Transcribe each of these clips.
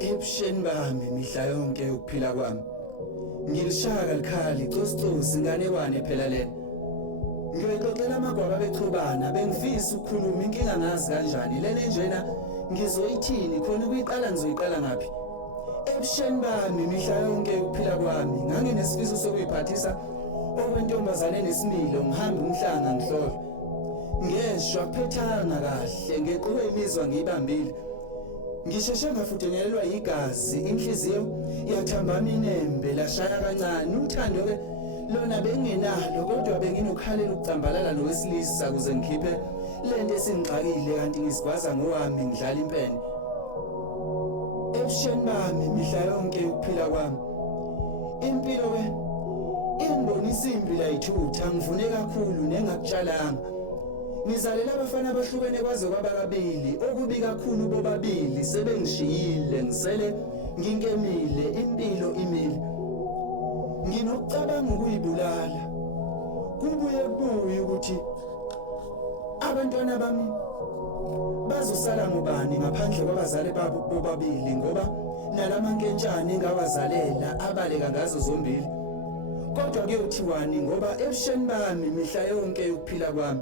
Ebusheni bami mihla yonke ukuphila kwami. Ngilishaka likhali costos inganekwane phela lena. Ngiyixoxela amagwaba bechubana bengifisa ukukhuluma inkinga ngazi kanjani lena njena ngizoyithini khona ukuyiqala ngizoyiqala ngapi. Ebusheni bami mihla yonke ukuphila kwami nganginesifiso sokuyiphathisa okwentombazane nesimilo ngihamba umhlanga ngihlola. Ngeshwa phethana kahle ngeqhube imizwa ngiyibambile. Ngisheshe ngafudunyelelwa igazi inhliziyo yathambama inembe lashaya kancane uthando ke lona benginalo kodwa benginokhalela ukucambalala nowesilisa kuze ngikhiphe lento esingixakile kanti ngisigwaza ngowami ngidlala impene. Ebusheni bami mihla yonke ukuphila kwami impilo ke ingibonisa impi la ithutha ngivune kakhulu nengakutshalanga. Ngizalela abafana abahlukene kwaze kwaba kabili okubi kakhulu bobabili sebengishiyile ngisele nginkemile impilo imile. Nginokucabanga ukuyibulala kubuye ukuthi abantwana bami bazosala ngubani ngaphandle kwabazali babo bobabili ngoba nalamankentshane engawazalela abaleka ngazo zombili. Kodwa kuyothiwani ngoba ebusheni bami mihla yonke ukuphila kwami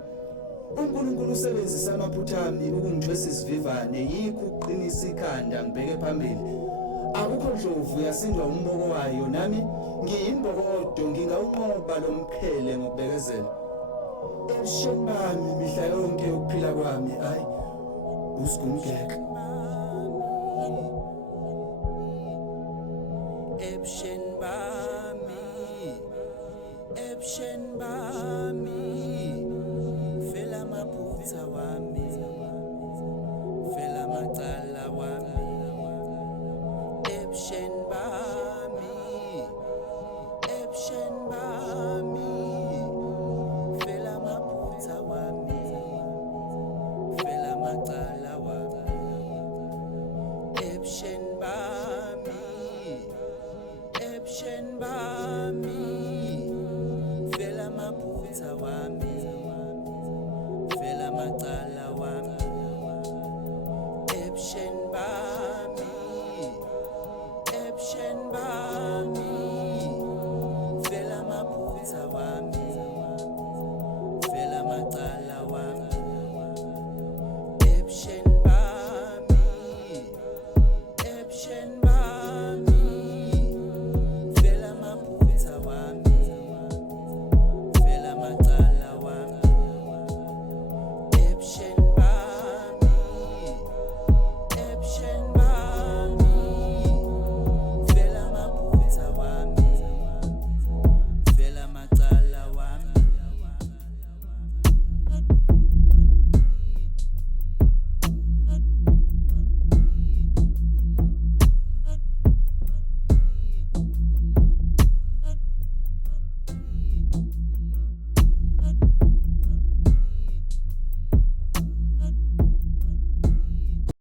uNkulunkulu usebenzisa amaphutha ami ukungithwesa isivivane yikho uqinisa ikhanda ngibheke phambili. Akukho ndlovu yasindwa umboko wayo nami ngiyimbokodo ngingawunqoba lo mphele ngokubekezela. Ebusheni bami mihla yonke ukuphila kwami ayi usigumgeke. Ebusheni bami, ebusheni bami, fela amaphutha wami.